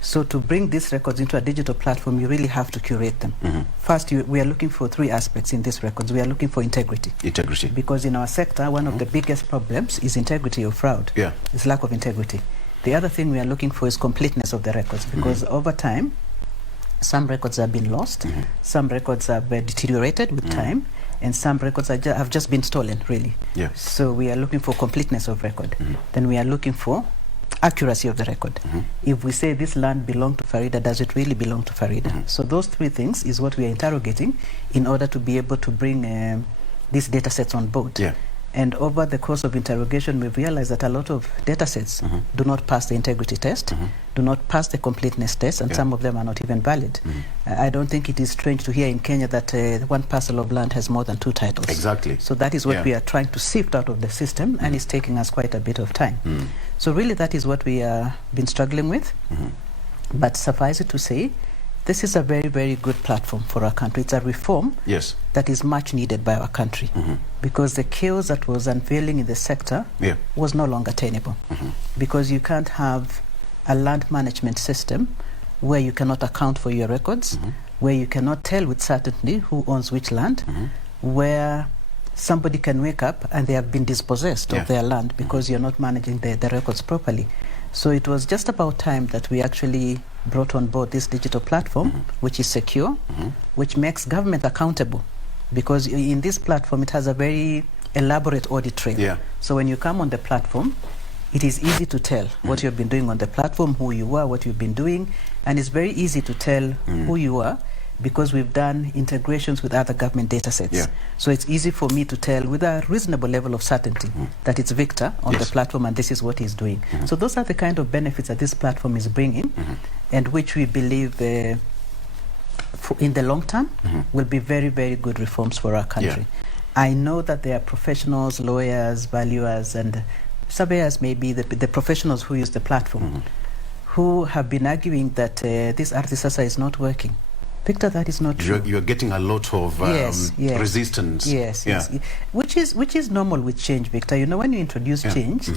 So to bring these records into a digital platform, you really have to curate them. First, we are looking for three aspects in these records. We are looking for integrity. Integrity. Because in our sector, one of the biggest problems is integrity or fraud. Yeah. It's lack of integrity. The other thing we are looking for is completeness of the records, because over time, some records have been lost, some records have deteriorated with time, and some records have just been stolen, really. Yeah. So we are looking for completeness of record. Then we are looking for accuracy of the record. If we say this land belonged to Farida, does it really belong to Farida? So those three things is what we are interrogating in order to be able to bring these data sets on board. Yeah. And over the course of interrogation, we've realized that a lot of data sets do not pass the integrity test, do not pass the completeness test, and some of them are not even valid. I don't think it is strange to hear in Kenya that one parcel of land has more than 2 titles. Exactly. So that is what we are trying to sift out of the system, and it's taking us quite a bit of time. So really that is what we have been struggling with. But suffice it to say, this is a very, very good platform for our country. It's a reform that is much needed by our country, because the chaos that was unveiling in the sector was no longer tenable. Because you can't have a land management system where you cannot account for your records, where you cannot tell with certainty who owns which land, where somebody can wake up and they have been dispossessed of their land because you're not managing the records properly. So it was just about time that we actually brought on board this digital platform, which is secure, which makes government accountable. Because in this platform, it has a very elaborate audit trail. So when you come on the platform, it is easy to tell what you've been doing on the platform, who you are, what you've been doing. And it's very easy to tell who you are, because we've done integrations with other government data sets. So it's easy for me to tell with a reasonable level of certainty that it's Victor on the platform and this is what he's doing. So those are the kind of benefits that this platform is bringing, and which we believe in the long term will be very, very good reforms for our country. I know that there are professionals, lawyers, valuers, and surveyors, maybe the professionals who use the platform, who have been arguing that this Artisasa is not working. Victor, that is not true. You're getting a lot of resistance. Yes, which is normal with change, Victor. You know, when you introduce change,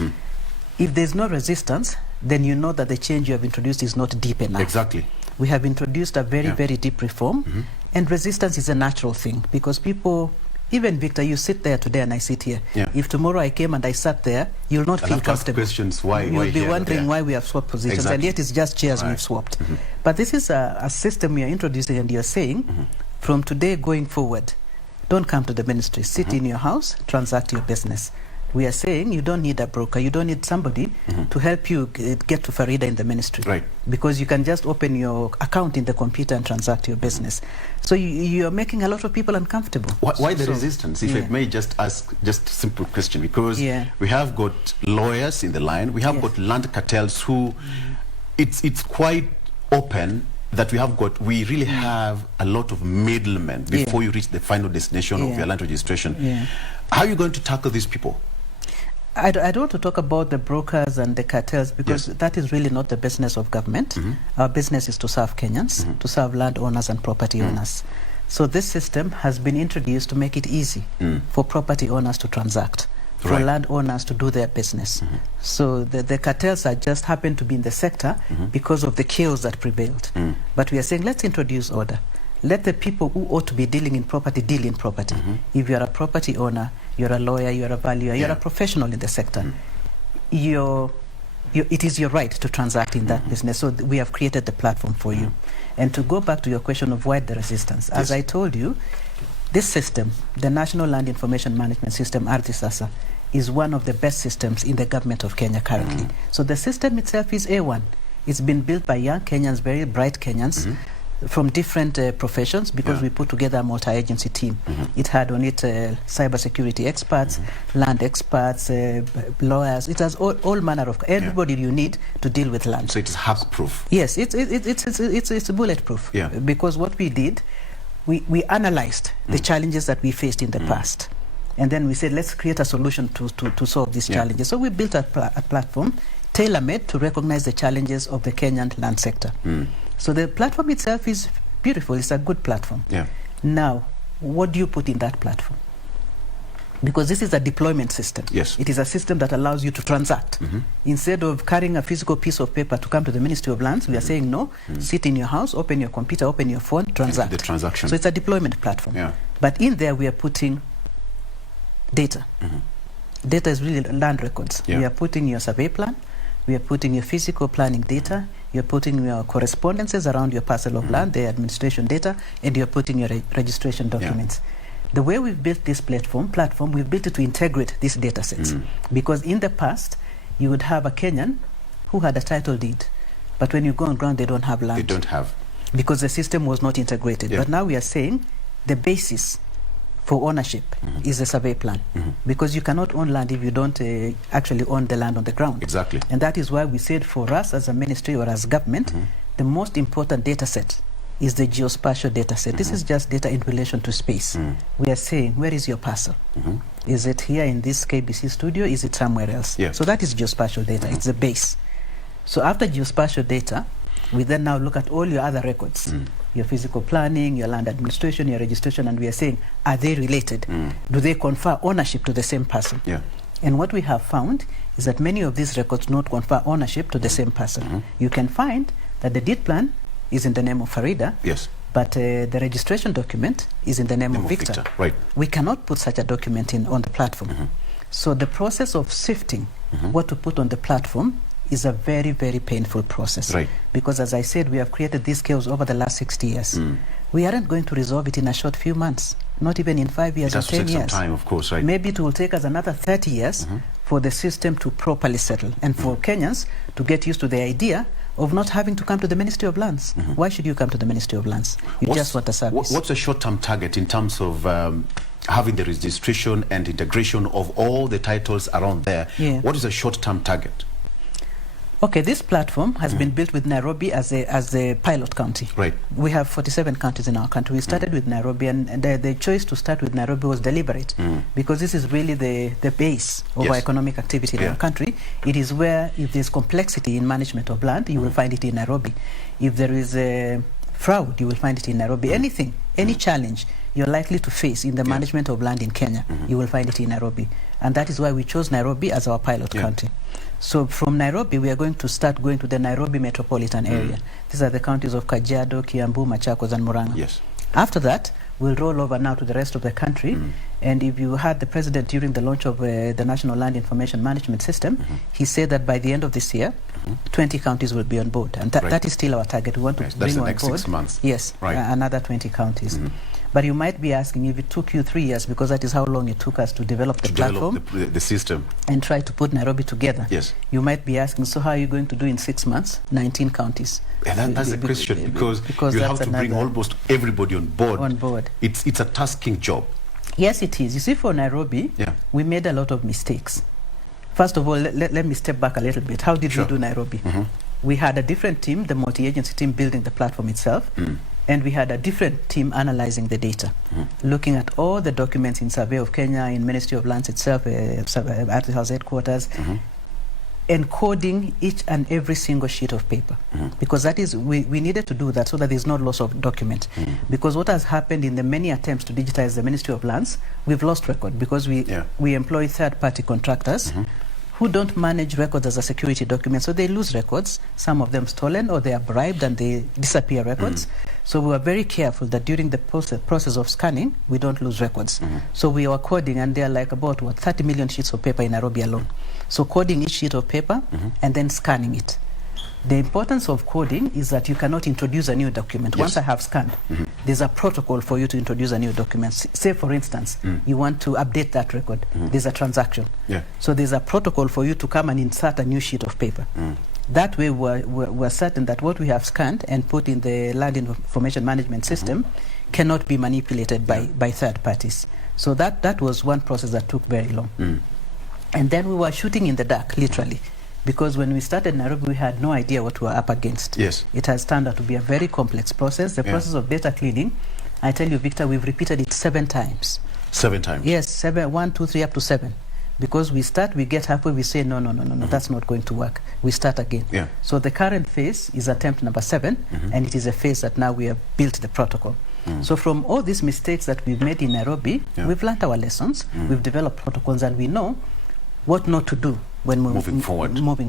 if there's no resistance, then you know that the change you have introduced is not deep enough. Exactly. We have introduced a very, very deep reform, and resistance is a natural thing, because people, even Victor, you sit there today and I sit here. If tomorrow I came and I sat there, you'll not feel comfortable. Questions, why you'll be wondering why we have swapped positions, and yet it's just chairs we've swapped. But this is a system we are introducing, and you're saying, from today going forward, don't come to the ministry. Sit in your house, transact your business. We are saying you don't need a broker, you don't need somebody to help you get to Farida in the ministry. Because you can just open your account in the computer and transact your business. So you're making a lot of people uncomfortable. Why the resistance? If I may just ask just a simple question, because we have got lawyers in the line, we have got land cartels who, it's quite open that we really have a lot of middlemen before you reach the final destination of your land registration. How are you going to tackle these people? I don't want to talk about the brokers and the cartels, because that is really not the business of government. Our business is to serve Kenyans, to serve landowners and property owners. So this system has been introduced to make it easy for property owners to transact, for landowners to do their business. So the cartels are just happen to be in the sector because of the chaos that prevailed. But we are saying, let's introduce order. Let the people who ought to be dealing in property deal in property. If you're a property owner, you're a lawyer, you're a valuer, you're a professional in the sector, it is your right to transact in that business. So we have created the platform for you. And to go back to your question of why the resistance, as I told you, this system, the National Land Information Management System, Artisasa, is one of the best systems in the government of Kenya currently. So the system itself is A1. It's been built by young Kenyans, very bright Kenyans, from different professions, because we put together a multi-agency team. It had on it cybersecurity experts, land experts, lawyers. It has all manner of everybody you need to deal with land. So it's hack-proof. Yes, it's bulletproof. Because what we did, we analyzed the challenges that we faced in the past, and then we said, let's create a solution to solve these challenges. So we built a platform tailor-made to recognize the challenges of the Kenyan land sector. So the platform itself is beautiful. It's a good platform. Now, what do you put in that platform? Because this is a deployment system. Yes. It is a system that allows you to transact. Instead of carrying a physical piece of paper to come to the Ministry of Lands, we are saying no, sit in your house, open your computer, open your phone, transact. The transaction. So it's a deployment platform. Yeah. But in there we are putting data. Data is really land records. Yeah. We are putting your survey plan, we are putting your physical planning data, you're putting your correspondences around your parcel of land, the administration data, and you're putting your registration documents. Yeah. The way we've built this platform, we've built it to integrate these data sets. Because in the past, you would have a Kenyan who had a title deed, but when you go on ground, they don't have land. They don't have. Because the system was not integrated. Yeah. But now we are saying the basis for ownership is the survey plan. Because you cannot own land if you don't actually own the land on the ground. Exactly. And that is why we said for us as a ministry or as government, the most important data set is the geospatial data set. This is just data in relation to space. We are saying, where is your parcel? Is it here in this KBC studio? Is it somewhere else? Yeah. So that is geospatial data. It's the base. So after geospatial data, we then now look at all your other records, your physical planning, your land administration, your registration, and we are saying, are they related? Do they confer ownership to the same person? Yeah. And what we have found is that many of these records not confer ownership to the same person. You can find that the deed plan is in the name of Farida, yes, but the registration document is in the name of Victor. Right. We cannot put such a document on the platform. So the process of sifting what to put on the platform is a very, very painful process. Right. Because as I said, we have created these chaos over the last 60 years. We aren't going to resolve it in a short few months, not even in 5 years or 10 years. It has to take some time, of course, right? Maybe it will take us another 30 years for the system to properly settle and for Kenyans to get used to the idea of not having to come to the Ministry of Lands. Why should you come to the Ministry of Lands? You just want a service. What's a short-term target in terms of having the registration and integration of all the titles around there? Yeah. What is a short-term target? Okay, this platform has been built with Nairobi as a pilot county. Right. We have 47 counties in our country. We started with Nairobi, and the choice to start with Nairobi was deliberate because this is really the base of our economic activity in our country. It is where, if there's complexity in management of land, you will find it in Nairobi. If there is fraud, you will find it in Nairobi. Anything, any challenge you're likely to face in the management of land in Kenya, you will find it in Nairobi. And that is why we chose Nairobi as our pilot county. So from Nairobi, we are going to start going to the Nairobi metropolitan area. These are the counties of Kajiado, Kiambu, Machakos, and Murang'a. Yes. After that, we'll roll over now to the rest of the country. And if you heard the president during the launch of the National Land Information Management System, he said that by the end of this year, 20 counties will be on board. And that is still our target. We want to bring on board. That's the next 6 months. Yes, another 20 counties. But you might be asking, if it took you 3 years, because that is how long it took us to develop the platform, the system, and try to put Nairobi together. Yes. You might be asking, so how are you going to do in 6 months, 19 counties? And that's the question, because you have to bring almost everybody on board. It's a tasking job. Yes, it is. You see, for Nairobi, we made a lot of mistakes. First of all, let me step back a little bit. How did we do Nairobi? We had a different team, the multi-agency team, building the platform itself. And we had a different team analyzing the data, looking at all the documents in Survey of Kenya, in Ministry of Lands itself, at the House headquarters, encoding each and every single sheet of paper. Because that is, we needed to do that so that there's no loss of document. Because what has happened in the many attempts to digitize the Ministry of Lands, we've lost record because we employ third-party contractors who don't manage records as a security document. So they lose records, some of them stolen, or they are bribed and they disappear records. So we were very careful that during the process of scanning, we don't lose records. So we are coding, and there are like about 30 million sheets of paper in Nairobi alone. So coding each sheet of paper and then scanning it. The importance of coding is that you cannot introduce a new document. Once I have scanned, there's a protocol for you to introduce a new document. Say, for instance, you want to update that record. There's a transaction. So there's a protocol for you to come and insert a new sheet of paper. That way, we're certain that what we have scanned and put in the Land Information Management System cannot be manipulated by third parties. So that was one process that took very long. And then we were shooting in the dark, literally. Because when we started Nairobi, we had no idea what we were up against. Yes. It has turned out to be a very complex process. The process of data cleaning, I tell you, Victor, we've repeated it 7 times. 7 times? Yes, 7, 1, 2, 3, up to 7. Because we start, we get halfway, we say, no, that's not going to work. We start again. So the current phase is attempt number 7, and it is a phase that now we have built the protocol. So from all these mistakes that we've made in Nairobi, we've learned our lessons, we've developed protocols, and we know what not to do when moving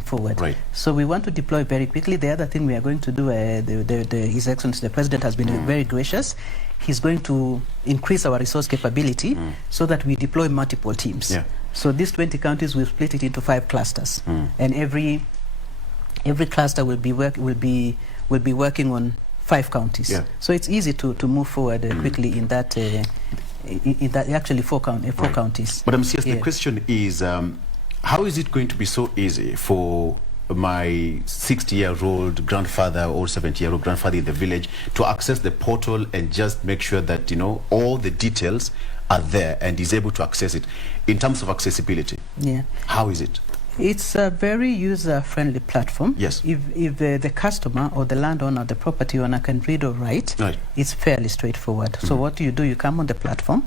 forward. Right. So we want to deploy very quickly. The other thing we are going to do, His Excellency the President has been very gracious. He's going to increase our resource capability so that we deploy multiple teams. Yeah. So these 20 counties, we've split it into 5 clusters, and every cluster will be working on 5 counties. Yeah. So it's easy to move forward quickly in that. Actually 4 counties. But the question is, how is it going to be so easy for my 60-year-old grandfather or 70-year-old grandfather in the village to access the portal and just make sure that, you know, all the details are there and is able to access it in terms of accessibility? Yeah. How is it? It's a very user-friendly platform. Yes. If the customer or the landowner, the property owner can read or write, it's fairly straightforward. So what do? You come on the platform.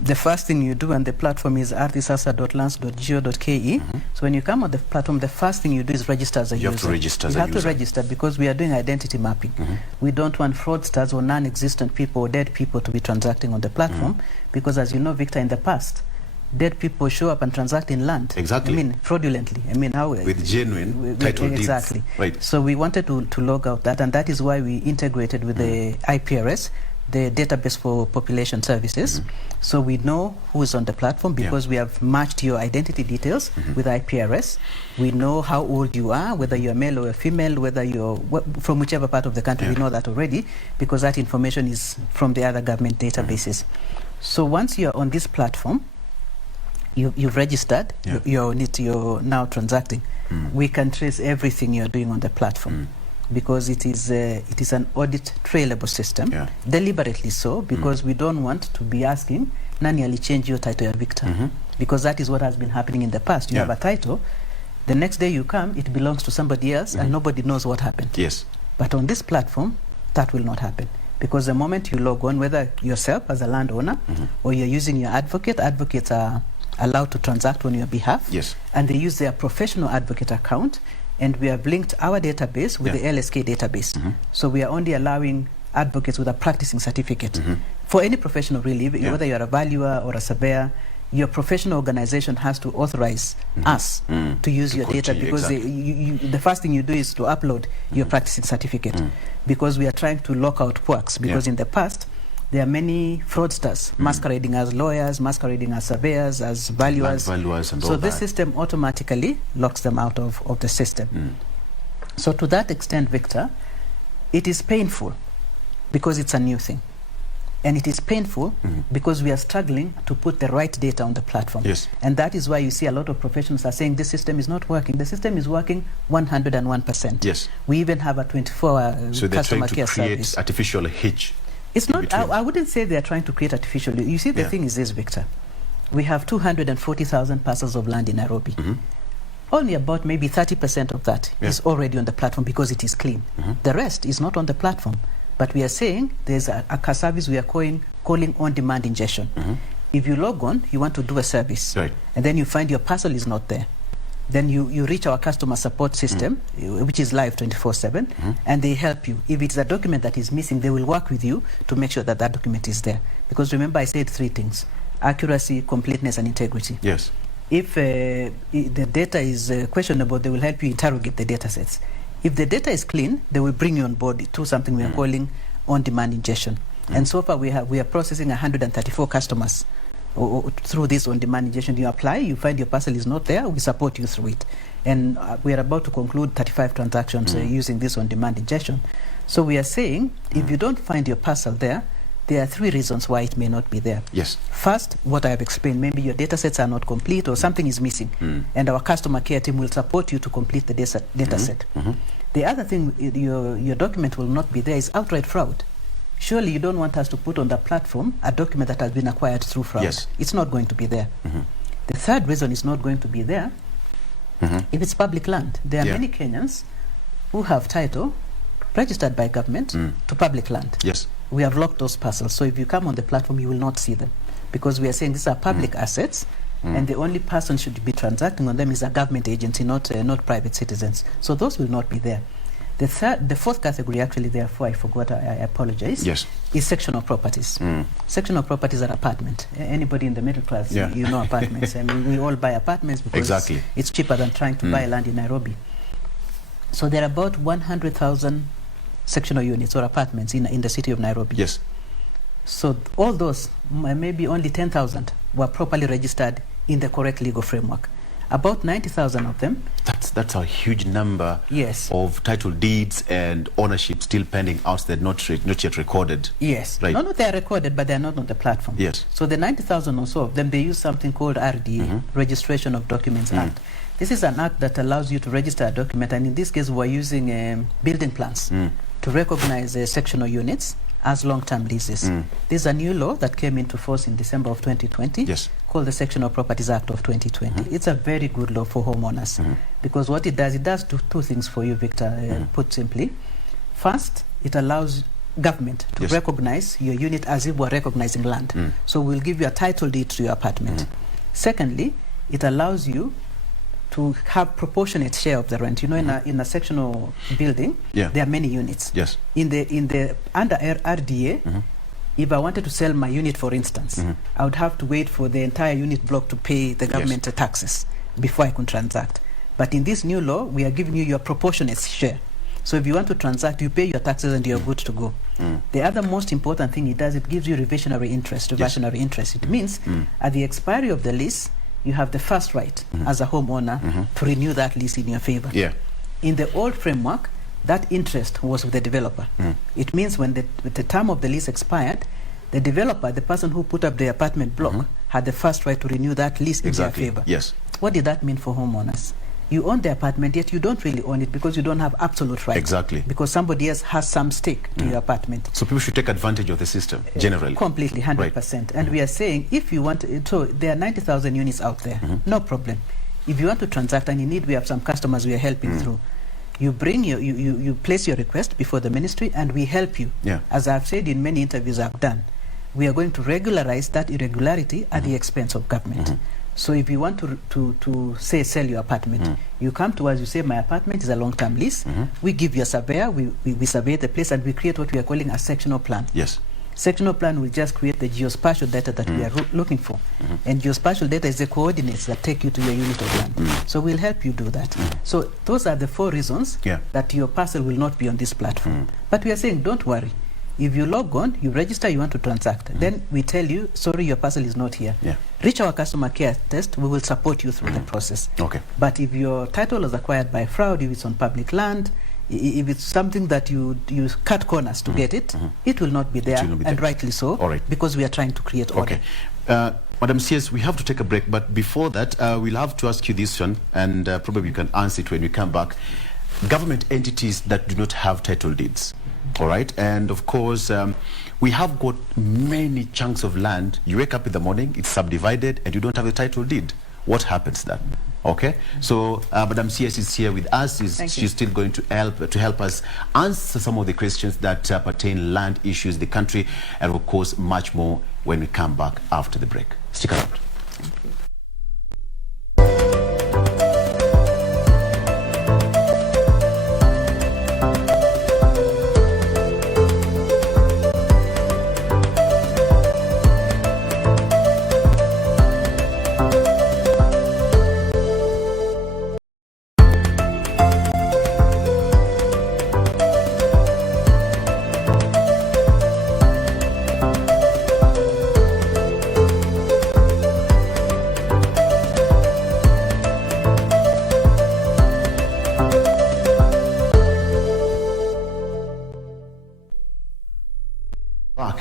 The first thing you do, and the platform is artisasa.lands.go.ke. So when you come on the platform, the first thing you do is register as a user. You have to register as a user. user. You have to register because we are doing identity mapping. We don't want fraudsters or non-existent people or dead people to be transacting on the platform because, as you know, Victor, in the past, dead people show up and transact in land. Exactly. I mean, fraudulently. I mean, how? With genuine title deeds. Exactly. Right. So we wanted to log out that, and that is why we integrated with the IPRS, the database for population services. So we know who is on the platform because we have matched your identity details with IPRS. We know how old you are, whether you're male or female, whether you're from whichever part of the country. We know that already because that information is from the other government databases. So once you're on this platform, you've registered, you're now transacting. We can trace everything you're doing on the platform because it is an audit trailable system, deliberately so, because we don't want to be asking, Nani ali change your title, Victor, because that is what has been happening in the past. You have a title, the next day you come, it belongs to somebody else, and nobody knows what happened. Yes. But on this platform, that will not happen. Because the moment you log on, whether yourself as a landowner or you're using your advocate, advocates are allowed to transact on your behalf. Yes. And they use their professional advocate account, and we have linked our database with the LSK database. So we are only allowing advocates with a practicing certificate. For any professional really, whether you're a valuer or a surveyor, your professional organization has to authorize us to use your data because the first thing you do is to upload your practicing certificate because we are trying to lock out quacks because in the past there are many fraudsters masquerading as lawyers, masquerading as surveyors, as valuers. And so this system automatically locks them out of the system. So to that extent, Victor, it is painful because it's a new thing. And it is painful because we are struggling to put the right data on the platform. Yes. And that is why you see a lot of professionals are saying this system is not working. The system is working 101%. Yes. We even have a 24-hour so they're customer trying to care create service. artificial hitch. It's not, I wouldn't say they're trying to create artificial. You see, the thing is this, Victor. We have 240,000 parcels of land in Nairobi. Only about maybe 30% of that is already on the platform because it is clean. The rest is not on the platform. But we are saying there's a service we are calling on-demand ingestion. If you log on, you want to do a service, and then you find your parcel is not there. Then you reach our customer support system, which is live 24/7, and they help you. If it's a document that is missing, they will work with you to make sure that that document is there. Because remember, I said 3 things: accuracy, completeness, and integrity. Yes. If the data is questionable, they will help you interrogate the data sets. If the data is clean, they will bring you on board to something we are calling on-demand ingestion. And so far, we are processing 134 customers through this on-demand ingestion. You apply, you find your parcel is not there, we support you through it. And we are about to conclude 35 transactions using this on-demand ingestion. So we are saying, if you don't find your parcel there are 3 reasons why it may not be there. Yes. First, what I have explained, maybe your data sets are not complete or something is missing, and our customer care team will support you to complete the data set. The other thing, your document will not be there is outright fraud. Surely you don't want us to put on the platform a document that has been acquired through fraud. Yes. It's not going to be there. The third reason it's not going to be there, if it's public land. There are many Kenyans who have title registered by government to public land. Yes. We have locked those parcels. So if you come on the platform, you will not see them because we are saying these are public assets, and the only person should be transacting on them is a government agency, not private citizens. So those will not be there. The fourth category, actually, therefore, I forgot, I apologize, yes, is sectional properties. Sectional properties are apartment. Anybody in the middle class, you know apartments. I mean, we all buy apartments because it's cheaper than trying to buy land in Nairobi. So there are about 100,000 sectional units or apartments in the city of Nairobi. Yes. So all those, maybe only 10,000 were properly registered in the correct legal framework. About 90,000 of them. That's a huge number. Yes. Of title deeds and ownership still pending out there, not yet recorded. Yes. Right. No, they are recorded, but they are not on the platform. Yes. So the 90,000 or so of them, they use something called RDA, Registration of Documents Act. This is an act that allows you to register a document, and in this case, we're using building plans to recognize sectional units as long-term leases. This is a new law that came into force in December of 2020, called the Sectional Properties Act of 2020. It's a very good law for homeowners because what it does two things for you, Victor, put simply. First, it allows government to recognize your unit as if we're recognizing land. So we'll give you a title deed to your apartment. Secondly, it allows you to have proportionate share of the rent. You know, in a sectional building, there are many units. Yes. Under RDA, if I wanted to sell my unit, for instance, I would have to wait for the entire unit block to pay the government taxes before I could transact. But in this new law, we are giving you your proportionate share. So if you want to transact, you pay your taxes and you're good to go. The other most important thing it does, it gives you reversionary interest. It means at the expiry of the lease, you have the first right as a homeowner to renew that lease in your favor. In the old framework, that interest was with the developer. It means when the term of the lease expired, the developer, the person who put up the apartment block, had the first right to renew that lease in their favor. Yes. What did that mean for homeowners? You own the apartment, yet you don't really own it because you don't have absolute right. Exactly. Because somebody else has some stake to your apartment. So people should take advantage of the system, generally. Completely, 100%. And we are saying, if you want, so there are 90,000 units out there, no problem. If you want to transact and you need, we have some customers we are helping through. You bring you place your request before the ministry and we help you. As I've said in many interviews I've done, we are going to regularize that irregularity at the expense of government. So if you want to say sell your apartment, you come to us, you say my apartment is a long-term lease, we give you a surveyor, we survey the place and we create what we are calling a sectional plan. Yes. Sectional plan will just create the geospatial data that we are looking for. And geospatial data is the coordinates that take you to your unit of land. So we'll help you do that. So those are the 4 reasons that your parcel will not be on this platform. But we are saying, don't worry. If you log on, you register, you want to transact, then we tell you, sorry, your parcel is not here. Reach our customer care desk, we will support you through the process. But if your title is acquired by fraud, if it's on public land, if it's something that you cut corners to get it, it will not be there, and rightly so, because we are trying to create order. Madam CS, we have to take a break, but before that, we'll have to ask you this one, and probably you can answer it when we come back. Government entities that do not have title deeds. All right, and of course, we have got many chunks of land. You wake up in the morning, it's subdivided, and you don't have a title deed. What happens then? Okay, so Madam CS is here with us. She's still going to help us answer some of the questions that pertain land issues in the country, and of course, much more when we come back after the break. Stick around.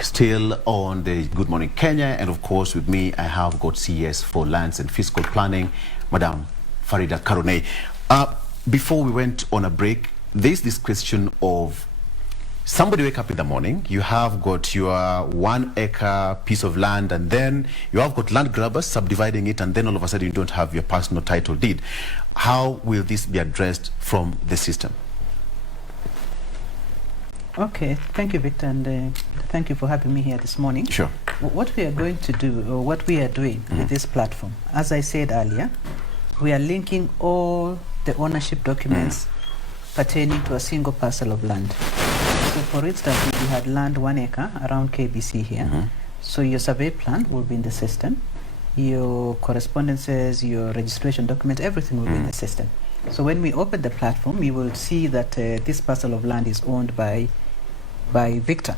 Still on the Good Morning Kenya, and of course with me I have got CS for Lands and Fiscal Planning, Madam Farida Karoney. Before we went on a break, there's this question of somebody wake up in the morning, you have got your 1 acre piece of land, and then you have got land grabbers subdividing it, and then all of a sudden you don't have your personal title deed. How will this be addressed from the system? Okay, thank you, Victor, and thank you for having me here this morning. Sure. What we are going to do, or what we are doing with this platform, as I said earlier, we are linking all the ownership documents pertaining to a single parcel of land. So for instance, if you had land 1 acre around KBC here, so your survey plan will be in the system, your correspondences, your registration documents, everything will be in the system. So when we open the platform, you will see that this parcel of land is owned by Victor.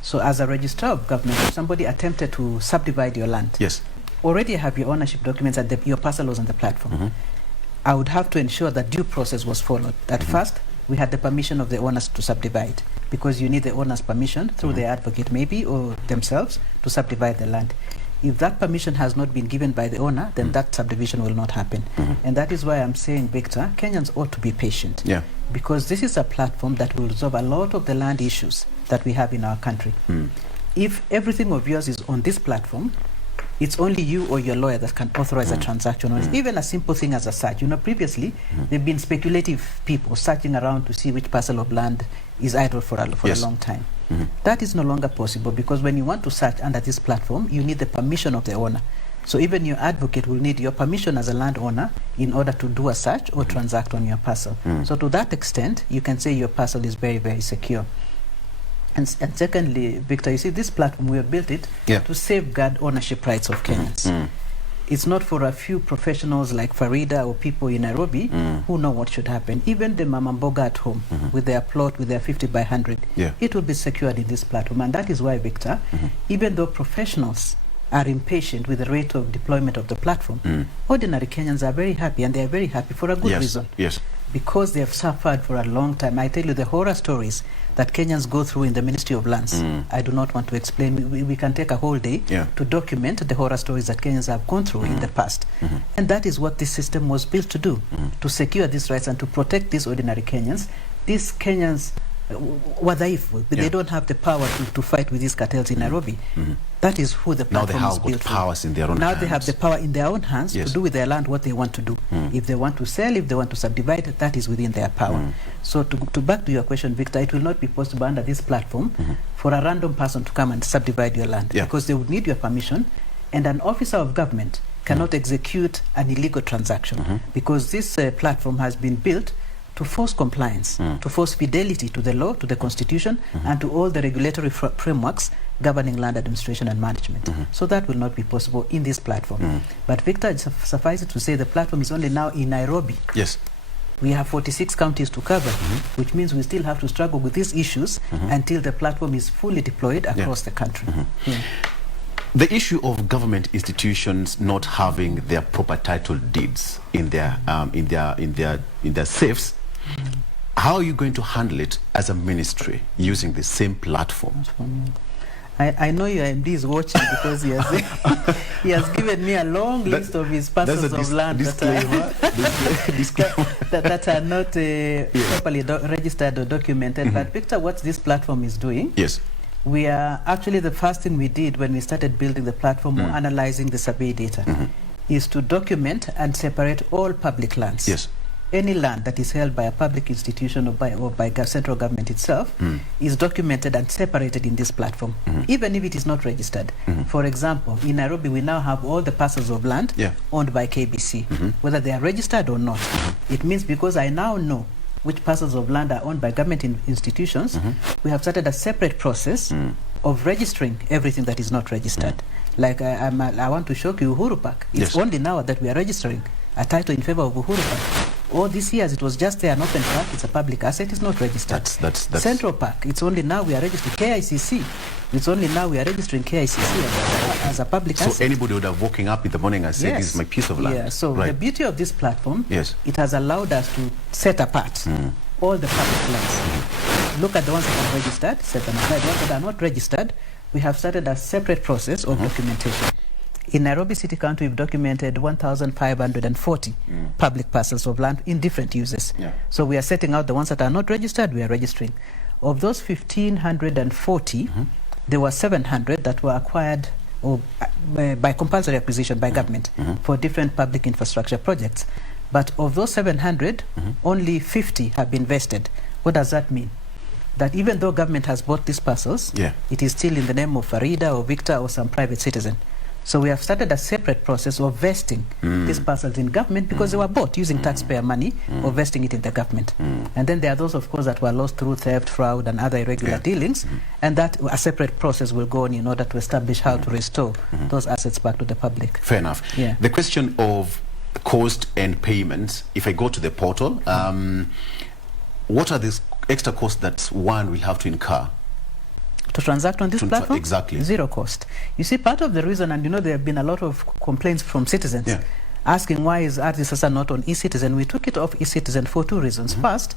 So as a registrar of government, if somebody attempted to subdivide your land, already have your ownership documents and your parcel was on the platform. I would have to ensure that due process was followed. At first, we had the permission of the owners to subdivide, because you need the owner's permission through the advocate maybe or themselves to subdivide the land. If that permission has not been given by the owner, then that subdivision will not happen. And that is why I'm saying, Victor, Kenyans ought to be patient. Because this is a platform that will resolve a lot of the land issues that we have in our country. If everything of yours is on this platform, it's only you or your lawyer that can authorize a transaction. Even a simple thing as a search. You know, previously, there have been speculative people searching around to see which parcel of land is idle for a long time. That is no longer possible, because when you want to search under this platform, you need the permission of the owner. So even your advocate will need your permission as a landowner in order to do a search or transact on your parcel. So to that extent, you can say your parcel is very, very secure. And secondly, Victor, you see, this platform, we have built it to safeguard ownership rights of Kenyans. It's not for a few professionals like Farida or people in Nairobi who know what should happen. Even the Mama Mboga at home with their plot, with their 50 by 100, it will be secured in this platform. And that is why, Victor, even though professionals are impatient with the rate of deployment of the platform, ordinary Kenyans are very happy, and they are very happy for a good reason. Because they have suffered for a long time. I tell you the horror stories that Kenyans go through in the Ministry of Lands. I do not want to explain. We can take a whole day to document the horror stories that Kenyans have gone through in the past. And that is what this system was built to do, to secure these rights and to protect these ordinary Kenyans. These Kenyans, wadhaifu, they don't have the power to fight with these cartels in Nairobi. That is who the platform is built for. Now they have got powers in their own hands. Now they have the power in their own hands to do with their land what they want to do. If they want to sell, if they want to subdivide, that is within their power. So to back to your question, Victor, it will not be possible under this platform for a random person to come and subdivide your land, because they would need your permission, and an officer of government cannot execute an illegal transaction, because this platform has been built to force compliance, to force fidelity to the law, to the constitution, and to all the regulatory frameworks governing land administration and management. So that will not be possible in this platform. But Victor, suffice it to say, the platform is only now in Nairobi. We have 46 counties to cover, which means we still have to struggle with these issues until the platform is fully deployed across the country. The issue of government institutions not having their proper title deeds in their safes, how are you going to handle it as a ministry using the same platform? I know your MD is watching, because he has given me a long list of his parcels of land that are not properly registered or documented. But Victor, what this platform is doing, we are actually, the first thing we did when we started building the platform or analyzing the survey data is to document and separate all public lands. Any land that is held by a public institution or by central government itself is documented and separated in this platform, even if it is not registered. For example, in Nairobi, we now have all the parcels of land owned by KBC, whether they are registered or not. It means, because I now know which parcels of land are owned by government institutions, we have started a separate process of registering everything that is not registered. Like I want to show you Uhuru Park. It's only now that we are registering a title in favor of Uhuru Park. All these years, it was just there, an open park. It's a public asset. It's not registered. That's Central Park. It's only now we are registering KICC. It's only now we are registering KICC as a public asset. So anybody would have woken up in the morning and said, this is my piece of land. So the beauty of this platform, it has allowed us to set apart all the public lands. Look at the ones that are registered, set them aside. The ones that are not registered, we have started a separate process of documentation. In Nairobi City County, we've documented 1,540 public parcels of land in different uses. So we are setting out the ones that are not registered, we are registering. Of those 1,540, there were 700 that were acquired or by compulsory acquisition by government for different public infrastructure projects. But of those 700, only 50 have been vested. What does that mean? That even though government has bought these parcels, it is still in the name of Farida or Victor or some private citizen. So we have started a separate process of vesting these parcels in government because they were bought using taxpayer money or vesting it in the government. And then there are those, of course, that were lost through theft, fraud, and other irregular dealings. And that a separate process will go on in order to establish how to restore those assets back to the public. Fair enough. Yeah. The question of cost and payments, if I go to the portal, what are the extra costs that one will have to incur? To transact on this platform? Exactly. Zero cost. You see, part of the reason, and there have been a lot of complaints from citizens asking why is RTSSA not on eCitizen. We took it off eCitizen for two reasons. First,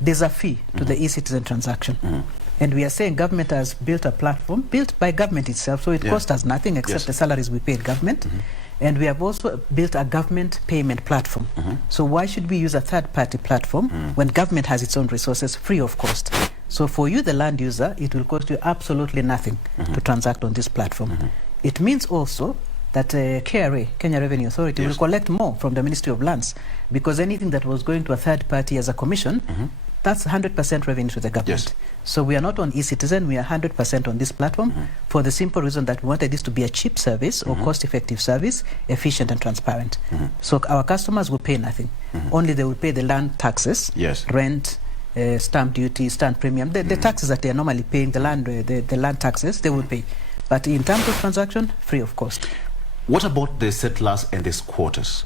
there's a fee to the eCitizen transaction. And we are saying government has built a platform built by government itself, so it cost us nothing except the salaries we paid government. And we have also built a government payment platform. So why should we use a third-party platform when government has its own resources free of cost? So for you, the land user, it will cost you absolutely nothing to transact on this platform. It means also that KRA, Kenya Revenue Authority, will collect more from the Ministry of Lands, because anything that was going to a third party as a commission, that's 100% revenue to the government. So we are not on eCitizen, we are 100% on this platform for the simple reason that we wanted this to be a cheap service or cost-effective service, efficient and transparent. So our customers will pay nothing. Only they will pay the land taxes, rent, stamp duty, stamp premium, the taxes that they are normally paying, the land taxes, they will pay. But in terms of transaction, free of cost. What about the settlers and the squatters?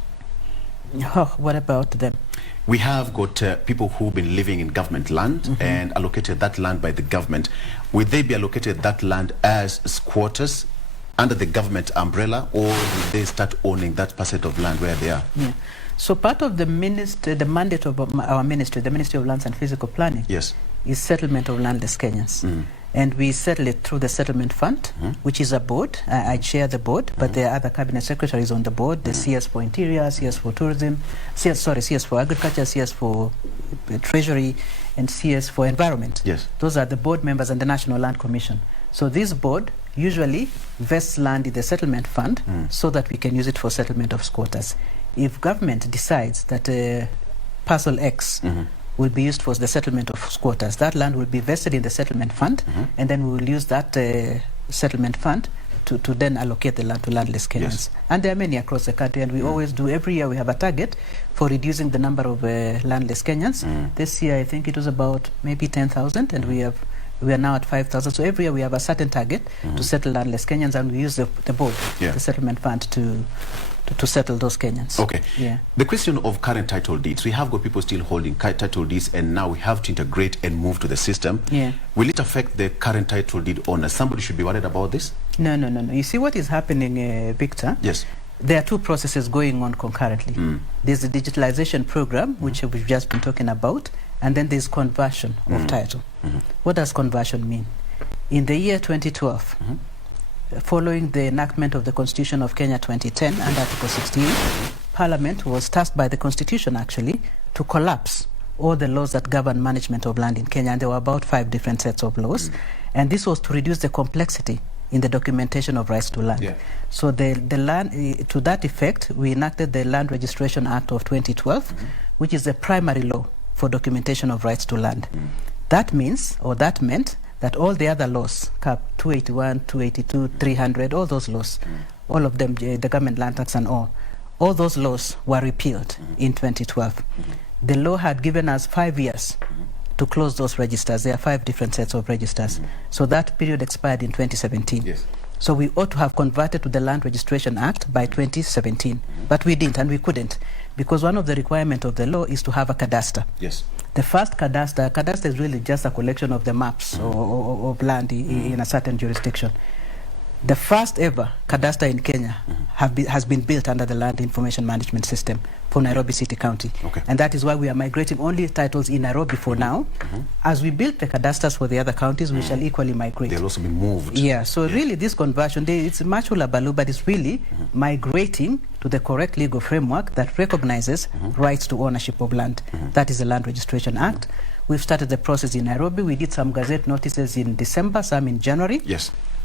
Oh, what about them? We have got people who've been living in government land and allocated that land by the government. Will they be allocated that land as squatters under the government umbrella, or will they start owning that percent of land where they are? So part of the mandate of our ministry, the Ministry of Lands and Physical Planning, is settlement of landless Kenyans. And we settle it through the settlement fund, which is a board. I chair the board, but there are other cabinet secretaries on the board. The CS for Interior, CS for Tourism, CS for Agriculture, CS for Treasury, and CS for Environment. Those are the board members and the National Land Commission. So this board usually vests land in the settlement fund so that we can use it for settlement of squatters. If government decides that parcel X will be used for the settlement of squatters, that land will be vested in the settlement fund, and then we will use that settlement fund to then allocate the land to landless Kenyans. And there are many across the country, and we always do. Every year we have a target for reducing the number of landless Kenyans. This year I think it was about maybe 10,000, and we are now at 5,000. So every year we have a certain target to settle landless Kenyans, and we use the board, the settlement fund, to settle those Kenyans. The question of current title deeds. We have got people still holding title deeds, and now we have to integrate and move to the system. Will it affect the current title deed owners? Somebody should be worried about this? No. You see what is happening, Victor? There are two processes going on concurrently. There's the digitalization program, which we've just been talking about, and then there's conversion of title. What does conversion mean? In the year 2012, following the enactment of the Constitution of Kenya 2010 and Article 16, Parliament was tasked by the Constitution actually to collapse all the laws that govern management of land in Kenya, and there were about 5 different sets of laws. And this was to reduce the complexity in the documentation of rights to land. So the land, to that effect, we enacted the Land Registration Act of 2012, which is the primary law for documentation of rights to land. That means, or that meant, that all the other laws, CAP 281, 282, 300, all those laws, all of them, the government land tax and all those laws were repealed in 2012. The law had given us 5 years to close those registers. There are 5 different sets of registers. So that period expired in 2017. So we ought to have converted to the Land Registration Act by 2017. But we didn't, and we couldn't, because one of the requirements of the law is to have a cadastre. The first cadastre is really just a collection of the maps of land in a certain jurisdiction. The first ever cadastre in Kenya has been built under the Land Information Management System for Nairobi City County. And that is why we are migrating only titles in Nairobi for now. As we build the cadastres for the other counties, we shall equally migrate. They'll also be moved. So really this conversion, it's much hullabaloo, but it's really migrating to the correct legal framework that recognizes rights to ownership of land. That is the Land Registration Act. We've started the process in Nairobi. We did some gazette notices in December, some in January.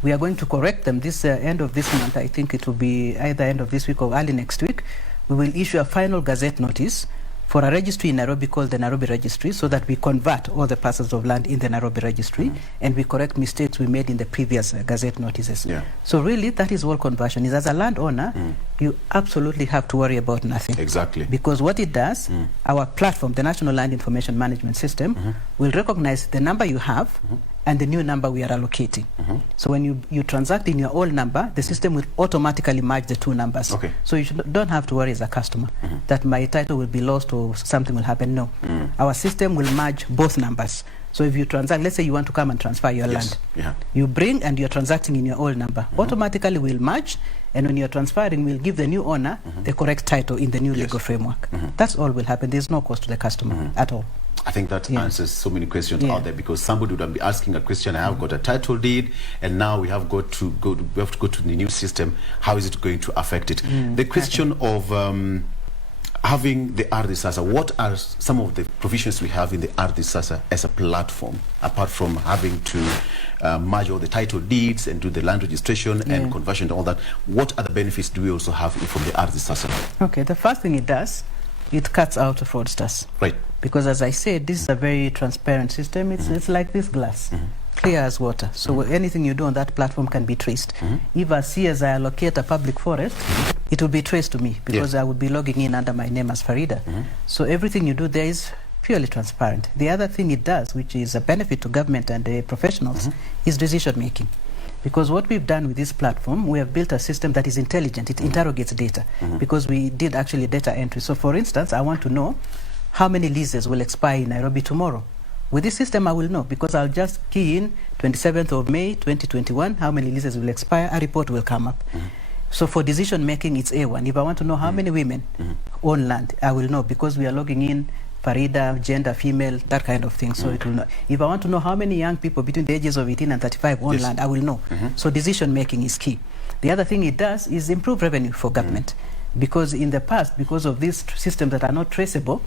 We are going to correct them this end of this month. I think it will be either end of this week or early next week. We will issue a final gazette notice for a registry in Nairobi called the Nairobi Registry, so that we convert all the parcels of land in the Nairobi Registry, and we correct mistakes we made in the previous Gazette notices. Yeah. So really, that is all conversion is. As a landowner, you absolutely have to worry about nothing. Exactly. Because what it does, our platform, the National Land Information Management System, will recognize the number you have and the new number we are allocating. So when you transact in your old number, the system will automatically merge the two numbers. Okay. So you don't have to worry as a customer that my title will be lost or something will happen. No. Our system will merge both numbers. So if you transact, let's say you want to come and transfer your land. Yeah. You bring and you're transacting in your old number. Automatically we'll merge, and when you're transferring, we'll give the new owner the correct title in the new legal framework. That's all will happen. There's no cost to the customer at all. I think that answers so many questions out there, because somebody would be asking a question. I have got a title deed, and now we have got to go to the new system. How is it going to affect it? The question of having the Ardhi Sasa, what are some of the provisions we have in the Ardhi Sasa as a platform, apart from having to merge all the title deeds and do the land registration and conversion and all that? What other benefits do we also have from the Ardhi Sasa? Okay, the first thing it does, it cuts out the fraudsters. Right. Because as I said, this is a very transparent system. It's like this glass, clear as water. So anything you do on that platform can be traced. If I see as I allocate a public forest, it will be traced to me, because I would be logging in under my name as Farida. So everything you do there is purely transparent. The other thing it does, which is a benefit to government and the professionals, is decision making. Because what we've done with this platform, we have built a system that is intelligent. It interrogates data, because we did actually data entry. So for instance, I want to know how many leases will expire in Nairobi tomorrow. With this system, I will know, because I'll just key in 27th of May, 2021, how many leases will expire, a report will come up. So for decision making, it's A1. If I want to know how many women own land, I will know, because we are logging in Farida, gender, female, that kind of thing. So it will know. If I want to know how many young people between the ages of 18 and 35 own land, I will know. So decision making is key. The other thing it does is improve revenue for government. Because in the past, because of these systems that are not traceable,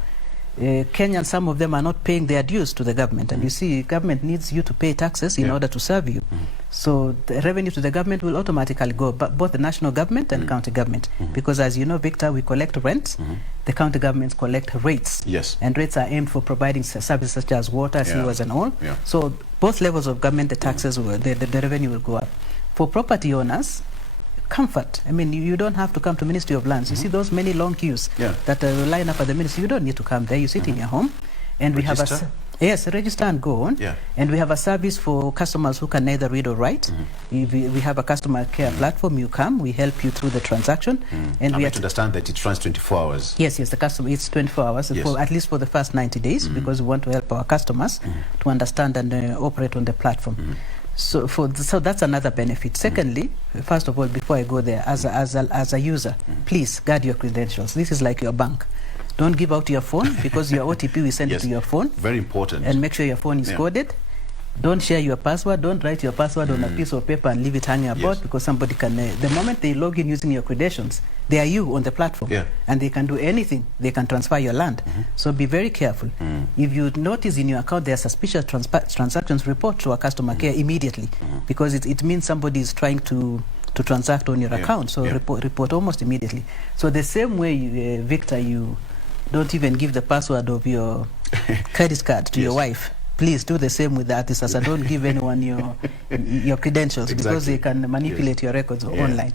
Kenyans, some of them are not paying their dues to the government. And you see, government needs you to pay taxes in order to serve you. So the revenue to the government will automatically go, but both the national government and county government. Because as you know, Victor, we collect rents, the county governments collect rates. Yes. And rates are aimed for providing services such as water, sewers and all. So both levels of government, the taxes, will, the revenue will go up. For property owners, comfort. I mean, you don't have to come to Ministry of Lands. You see those many long queues that line up at the ministry. You don't need to come there. You sit in your home, and register? We have a register and go on. And we have a service for customers who can neither read or write. We have a customer care platform. You come, we help you through the transaction, and we have to understand that it runs 24 hours. Yes, the customer, it's 24 hours for at least for the first 90 days, because we want to help our customers to understand and operate on the platform. So that's another benefit. Secondly, first of all, before I go there, as a user, please guard your credentials. This is like your bank. Don't give out your phone, because your OTP we send it to your phone. Very important. And make sure your phone is coded. Don't share your password. Don't write your password on a piece of paper and leave it hanging about, because somebody can, the moment they log in using your credentials, they are you on the platform. And they can do anything. They can transfer your land. So be very careful. If you notice in your account there are suspicious transactions, report to our customer care immediately, because it means somebody is trying to transact on your account. So report almost immediately. So the same way, Victor, you don't even give the password of your credit card to your wife. Please do the same with the Ardhi Sasa. Don't give anyone your credentials, because they can manipulate your records online.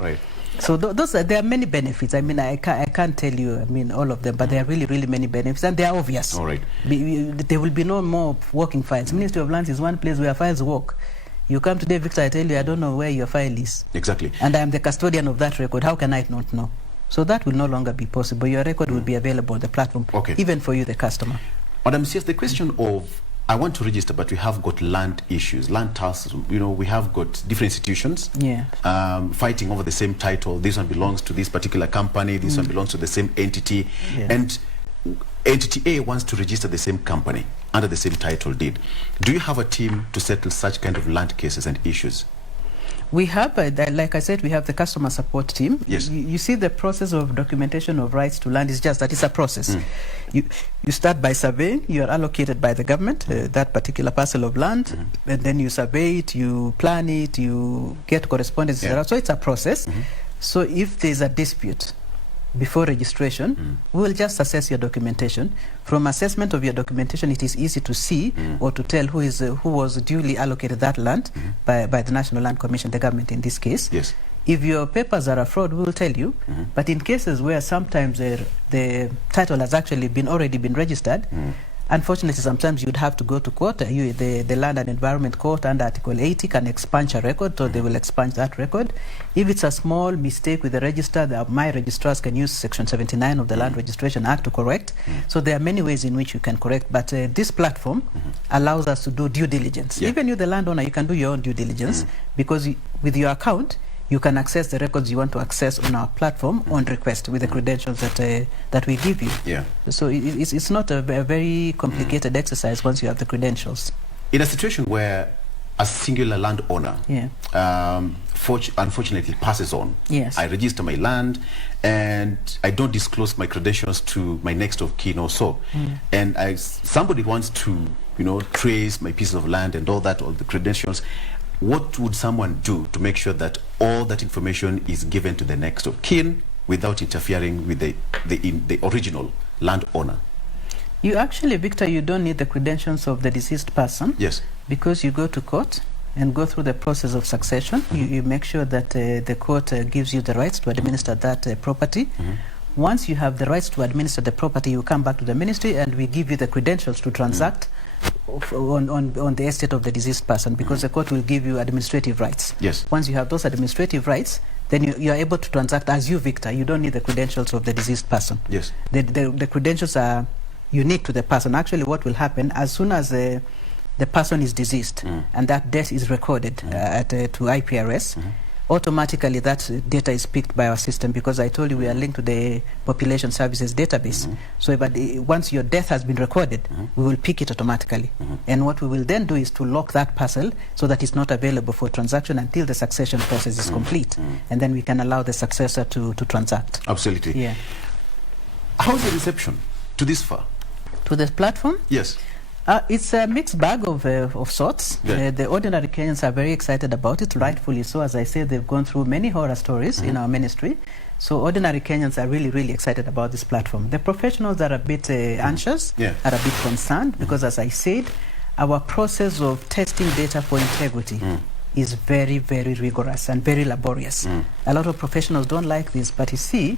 So there are many benefits. I mean, I can't tell you, I mean, all of them, but there are really, really many benefits, and they are obvious. There will be no more walking files. Ministry of Lands is one place where files walk. You come today, Victor, I tell you, I don't know where your file is. Exactly. And I am the custodian of that record. How can I not know? So that will no longer be possible. Your record will be available on the platform, even for you, the customer. Madam CS, the question of, I want to register, but we have got land issues, land tasks. You know, we have got different institutions fighting over the same title. This one belongs to this particular company. This one belongs to the same entity. And entity A wants to register the same company under the same title deed. Do you have a team to settle such kind of land cases and issues? We have, like I said, we have the customer support team. Yes. You see, the process of documentation of rights to land is just that. It's a process. You start by surveying. You are allocated by the government that particular parcel of land, and then you survey it, you plan it, you get correspondence, etc. So it's a process. So if there's a dispute, before registration, we will just assess your documentation. From assessment of your documentation, it is easy to see or to tell who was duly allocated that land by the National Land Commission, the government in this case. Yes. If your papers are a fraud, we will tell you. But in cases where sometimes the title has actually already been registered, unfortunately, sometimes you'd have to go to court. The Land and Environment Court under Article 80 can expunge a record, so they will expunge that record. If it's a small mistake with the register, my registrars can use Section 79 of the Land Registration Act to correct. So there are many ways in which you can correct, but this platform allows us to do due diligence. Even you, the landowner, you can do your own due diligence because with your account, you can access the records you want to access on our platform on request with the credentials that we give you. Yeah. So it's not a very complicated exercise once you have the credentials. In a situation where a singular landowner unfortunately passes on, I register my land and I don't disclose my credentials to my next of kin or so, and somebody wants to trace my piece of land and all that, all the credentials, what would someone do to make sure that all that information is given to the next of kin without interfering with the original landowner? You actually, Victor, you don't need the credentials of the deceased person. Yes. Because you go to court and go through the process of succession. You make sure that the court gives you the rights to administer that property. Once you have the rights to administer the property, you come back to the ministry and we give you the credentials to transact on the estate of the deceased person, because the court will give you administrative rights. Yes. Once you have those administrative rights, then you are able to transact as you, Victor. You don't need the credentials of the deceased person. Yes. The credentials are unique to the person. Actually, what will happen as soon as the person is deceased and that death is recorded to IPRS, automatically that data is picked by our system, because I told you we are linked to the Population Services database. So once your death has been recorded, we will pick it automatically. And what we will then do is to lock that parcel so that it's not available for transaction until the succession process is complete. And then we can allow the successor to transact. Absolutely. Yeah. How's the reception to this far? To the platform? Yes. It's a mixed bag of sorts. The ordinary Kenyans are very excited about it, rightfully so. As I said, they've gone through many horror stories in our ministry. So ordinary Kenyans are really, really excited about this platform. The professionals are a bit anxious, are a bit concerned, because as I said, our process of testing data for integrity is very, very rigorous and very laborious. A lot of professionals don't like this, but you see,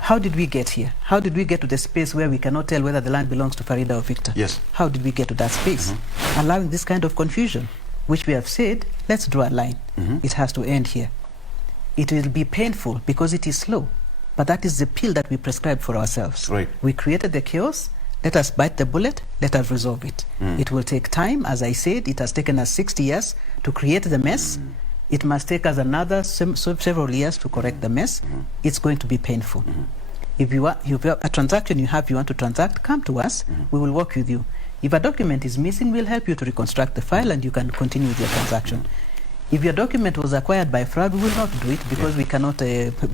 how did we get here? How did we get to the space where we cannot tell whether the land belongs to Farida or Victor? Yes. How did we get to that space? Allowing this kind of confusion, which we have said, let's draw a line. It has to end here. It will be painful because it is slow, but that is the pill that we prescribe for ourselves. Right. We created the chaos. Let us bite the bullet. Let us resolve it. It will take time. As I said, it has taken us 60 years to create the mess. It must take us another several years to correct the mess. It's going to be painful. If you have a transaction you want to transact, come to us. We will work with you. If a document is missing, we'll help you to reconstruct the file and you can continue with your transaction. If your document was acquired by fraud, we will not do it because we cannot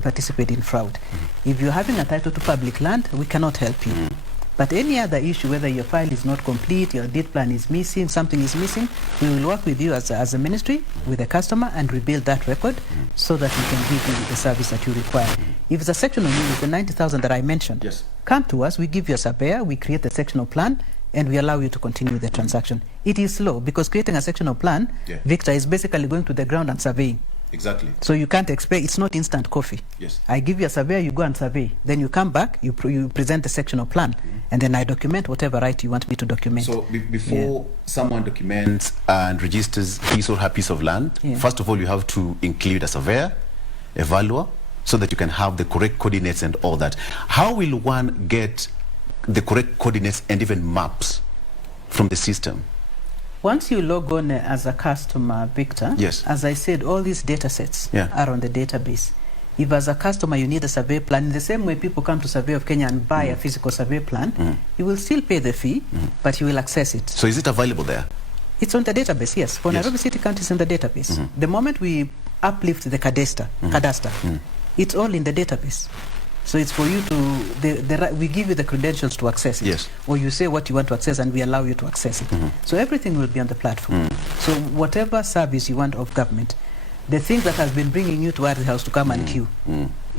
participate in fraud. If you're having a title to public land, we cannot help you. But any other issue, whether your file is not complete, your deed plan is missing, something is missing, we will work with you as a ministry, with the customer, and rebuild that record so that we can give you the service that you require. If it's a sectional unit, the 90,000 that I mentioned, come to us, we give you a surveyor, we create the sectional plan, and we allow you to continue the transaction. It is slow, because creating a sectional plan, Victor, is basically going to the ground and surveying. Exactly. So you can't expect, it's not instant coffee. Yes. I give you a survey, you go and survey. Then you come back, you present the sectional plan, and then I document whatever right you want me to document. So before someone documents and registers his or her piece of land, first of all, you have to include a surveyor, a valuer, so that you can have the correct coordinates and all that. How will one get the correct coordinates and even maps from the system? Once you log on as a customer, Victor, as I said, all these data sets are on the database. If as a customer you need a survey plan, in the same way people come to Survey of Kenya and buy a physical survey plan, you will still pay the fee, but you will access it. So is it available there? It's on the database, yes. For Nairobi City County, it's in the database. The moment we uplift the cadastre, it's all in the database. So it's for you to, we give you the credentials to access it. Yes. Or you say what you want to access and we allow you to access it. So everything will be on the platform. So whatever service you want of government, the thing that has been bringing you to our house to come and queue,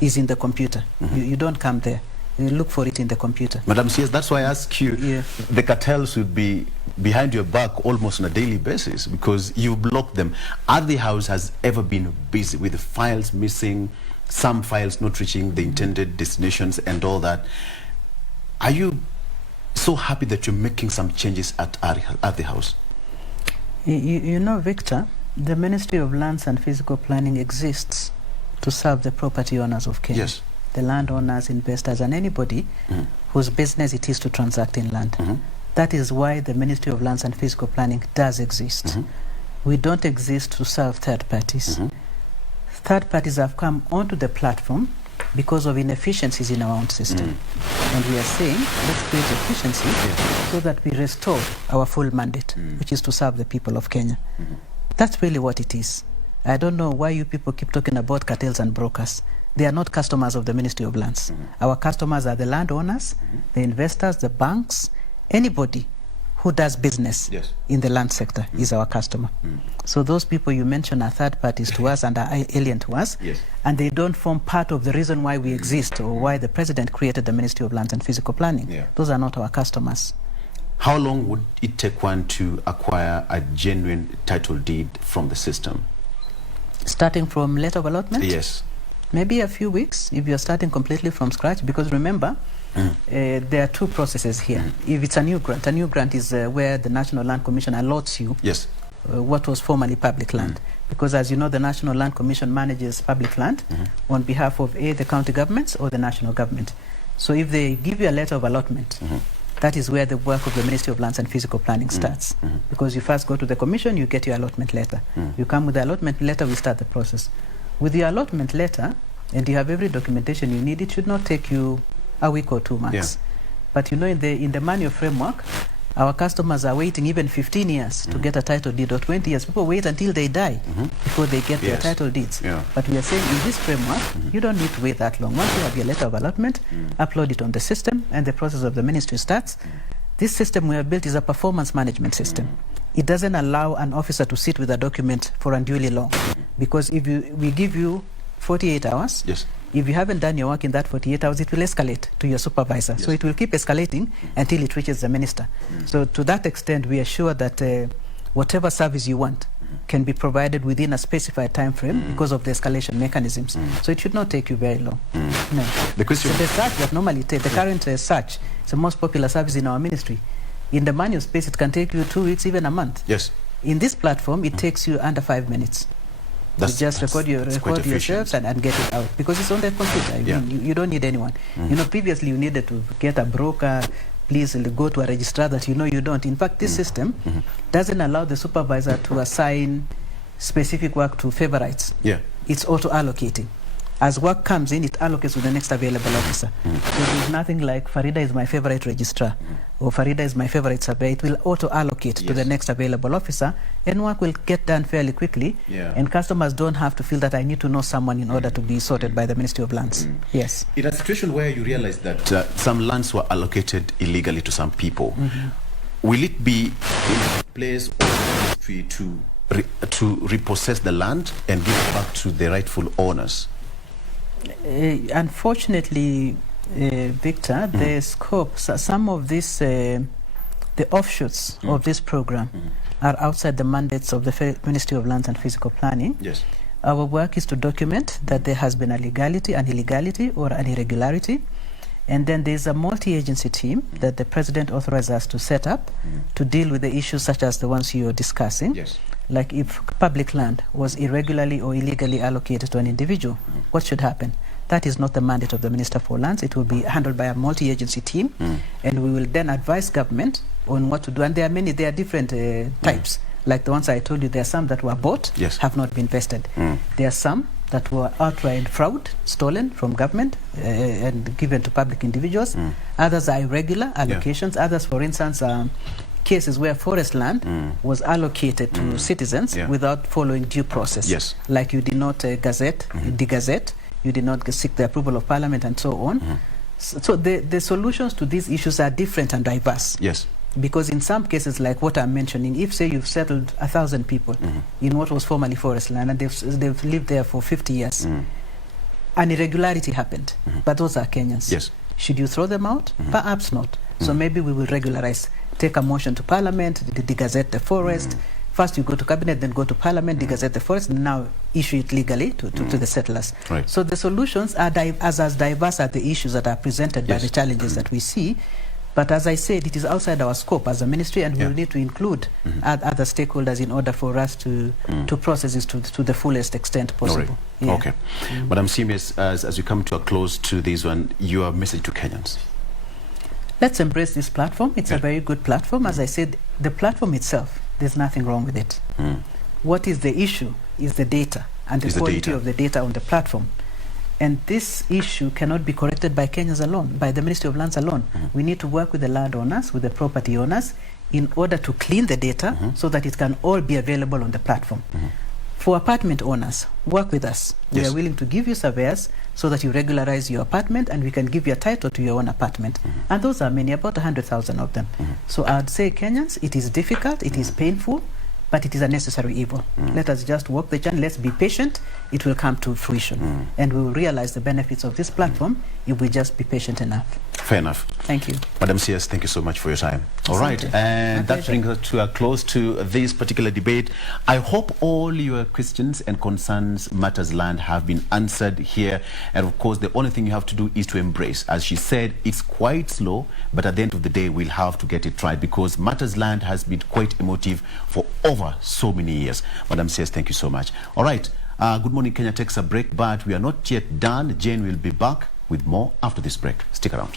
is in the computer. You don't come there. You look for it in the computer. Madam CS, that's why I ask you, the cartels would be behind your back almost on a daily basis because you block them. The House has ever been busy with the files missing, some files not reaching the intended destinations and all that. Are you so happy that you're making some changes at the House? You know, Victor, the Ministry of Lands and Physical Planning exists to serve the property owners of Kenya. Yes. The landowners, investors, and anybody whose business it is to transact in land. That is why the Ministry of Lands and Physical Planning does exist. We don't exist to serve third parties. Third parties have come onto the platform because of inefficiencies in our own system. And we are saying, let's create efficiency so that we restore our full mandate, which is to serve the people of Kenya. That's really what it is. I don't know why you people keep talking about cartels and brokers. They are not customers of the Ministry of Lands. Our customers are the landowners, the investors, the banks, anybody who does business in the land sector is our customer. So those people you mentioned are third parties to us and are alien to us, and they don't form part of the reason why we exist or why the President created the Ministry of Lands and Physical Planning. Those are not our customers. How long would it take one to acquire a genuine title deed from the system? Starting from letter of allotment? Yes. Maybe a few weeks if you're starting completely from scratch, because remember, there are two processes here. If it's a new grant is where the National Land Commission allots you what was formerly public land. Because as you know, the National Land Commission manages public land on behalf of the county governments or the national government. So if they give you a letter of allotment, that is where the work of the Ministry of Lands and Physical Planning starts. Because you first go to the commission, you get your allotment letter. You come with the allotment letter, we start the process. With the allotment letter, and you have every documentation you need, it should not take you a week or 2 months. But you know, in the manual framework, our customers are waiting even 15 years to get a title deed, or 20 years. People wait until they die before they get their title deeds. But we are saying in this framework, you don't need to wait that long. Once you have your letter of allotment, upload it on the system, and the process of the ministry starts. This system we have built is a performance management system. It doesn't allow an officer to sit with a document for unduly long. Because if we give you 48 hours, if you haven't done your work in that 48 hours, it will escalate to your supervisor. So it will keep escalating until it reaches the minister. So to that extent, we are sure that whatever service you want can be provided within a specified time frame because of the escalation mechanisms. So it should not take you very long. No. So the search that normally takes, the current search, it's the most popular service in our ministry. In the manual space, it can take you 2 weeks, even a month. In this platform, it takes you under 5 minutes. You just record yourselves and get it out, because it's on the computer. You don't need anyone. You know, previously you needed to get a broker, please go to a registrar that you know you don't. In fact, this system doesn't allow the supervisor to assign specific work to favorites. It's auto-allocating. As work comes in, it allocates to the next available officer. So there's nothing like Farida is my favorite registrar or Farida is my favorite surveyor. It will auto-allocate to the next available officer, and work will get done fairly quickly. And customers don't have to feel that I need to know someone in order to be sorted by the Ministry of Lands. In a situation where you realize that some lands were allocated illegally to some people, will it be in place of the ministry to repossess the land and give it back to the rightful owners? Unfortunately, Victor, the scope, some of this, the offshoots of this program are outside the mandates of the Ministry of Lands and Physical Planning. Our work is to document that there has been a legality, an illegality, or an irregularity. And then there's a multi-agency team that the President authorized us to set up to deal with the issues such as the ones you're discussing. Like if public land was irregularly or illegally allocated to an individual, what should happen? That is not the mandate of the Minister for Lands. It will be handled by a multi-agency team, and we will then advise government on what to do. And there are different types. Like the ones I told you, there are some that were bought, have not been vested. There are some that were outright fraud, stolen from government and given to public individuals. Others are irregular allocations. Others, for instance, cases where forest land was allocated to citizens without following due process. Like you did not de-gazette, you did not seek the approval of Parliament, and so on. So the solutions to these issues are different and diverse. Because in some cases, like what I'm mentioning, if say you've settled 1,000 people in what was formerly forest land, and they've lived there for 50 years, an irregularity happened, but those are Kenyans. Yes. Should you throw them out? Perhaps not. So maybe we will regularize, take a motion to Parliament, de-gazette the forest. First you go to Cabinet, then go to Parliament, de-gazette the forest, and now issue it legally to the settlers. Right. So the solutions are as diverse as the issues that are presented by the challenges that we see. But as I said, it is outside our scope as a ministry, and we will need to include other stakeholders in order for us to process this to the fullest extent possible. Right. Okay. Madam CMS, as we come to a close to this one, your message to Kenyans? Let's embrace this platform. It's a very good platform. As I said, the platform itself, there's nothing wrong with it. What is the issue is the data and the quality of the data on the platform. And this issue cannot be corrected by Kenyans alone, by the Ministry of Lands alone. We need to work with the landowners, with the property owners, in order to clean the data so that it can all be available on the platform. For apartment owners, work with us. We are willing to give you surveyors so that you regularize your apartment, and we can give you a title to your own apartment. And those are many, about 100,000 of them. So I'd say Kenyans, it is difficult, it is painful, but it is a necessary evil. Let us just walk the journey. Let's be patient. It will come to fruition. And we will realize the benefits of this platform if we just be patient enough. Fair enough. Thank you. Madam CS, thank you so much for your time. All right, and that brings us to a close to this particular debate. I hope all your questions and concerns, Matters Land, have been answered here. And of course, the only thing you have to do is to embrace. As she said, it's quite slow, but at the end of the day, we'll have to get it right, because Matters Land has been quite emotive for over so many years. Madam CS, thank you so much. All right, Good Morning Kenya takes a break, but we are not yet done. Jane will be back with more after this break. Stick around.